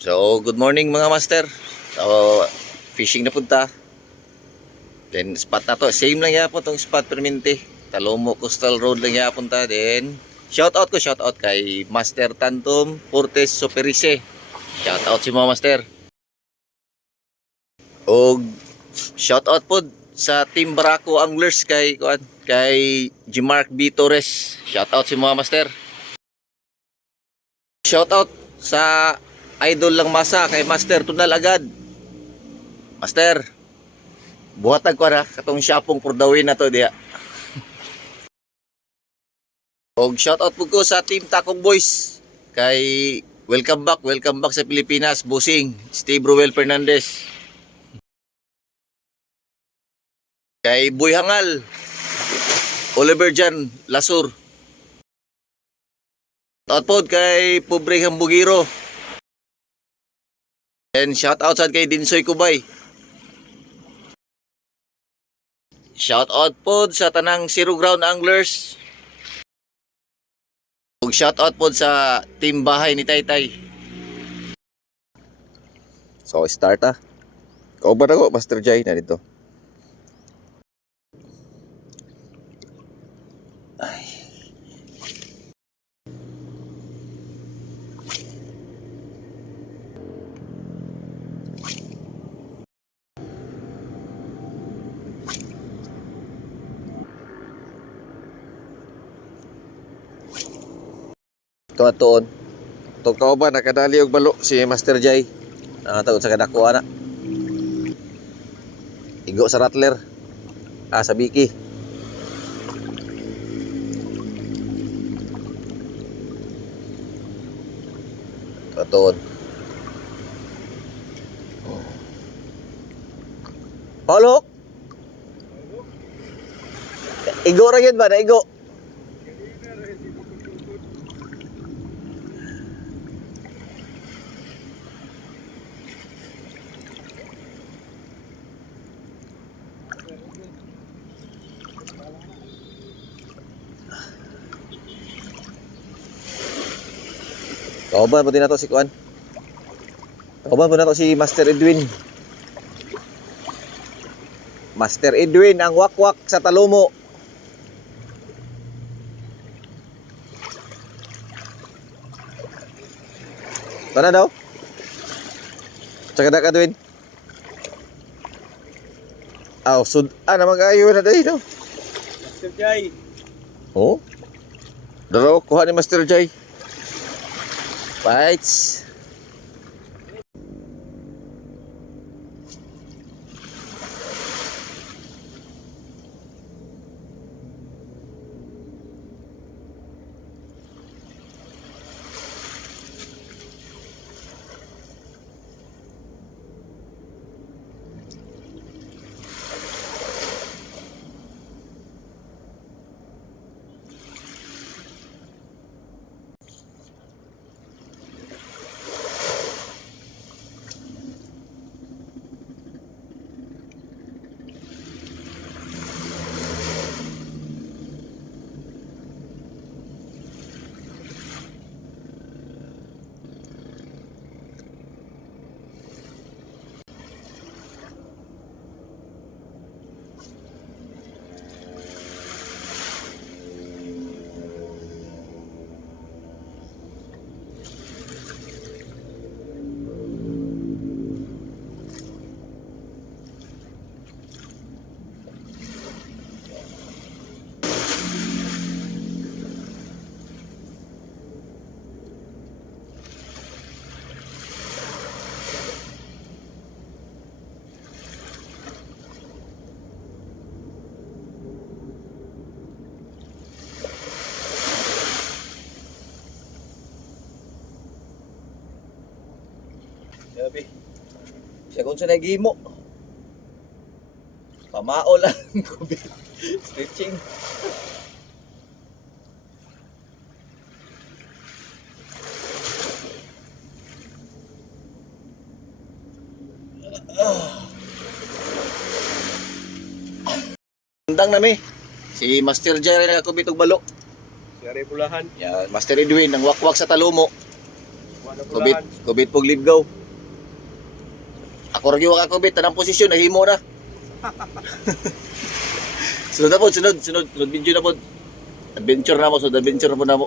So, good morning mga master. So, fishing na punta. Then, spot na to. Same lang yapon tong spot perminti. Talomo Coastal Road lang yapon ta. Then, shout out kay Master Tantum Fortes Superice. Shout out si mga master. O, shout out po sa Team Barako Anglers kay Gmark B. Torres. Shout out si mga master. Shout out sa idol lang masa kay Master Tunal agad. Master, buhatag ko na katong shopong purdawin na to diya. Og shout out po ko sa Team Takong Boys kay welcome back sa Pilipinas, Busing, Steve Ruel Fernandez. Kay Boy Hangal, Oliver Jan Lasur. Shout out po kay Pobre Hambugiro. And shout out sa kay Dinsoy Kubay. Shout out po sa tanang Zero Ground Anglers. Ug shout out po sa team bahay ni Taytay. So start ah. Kauban ako Master Jay na dito. Ay. Tuon. Itong kauban nakadali og balo si Master Jay. Nakataon sa kadako ana. Igo sa Rattler. Sa Biki. Tuon. Paulo. Igo ra yun ba? Naigo. Kauban po din nato si Kuan. Kauban po nato si Master Edwin. Master Edwin ang wakwak sa Talomo. Tana daw? Tsaka ka Edwin. Naman kayo na daw. Master Jay. Oh? Daro, kuha ni Master Jay. Fights. Sabi. Siya kung sa nagimo. Pamao lang. Stretching. Undang nami. Si Master Jay rin nakakubit og balo. Si Ari Bulahan. Yan, Master Edwin ang wakwak sa Talomo. Kubit pog libgaw. Ako rin yung kakubit, tanang posisyon, nahimo na. Sunod na po, sunod video na po. Adventure na mo, sunod adventure na po na mo.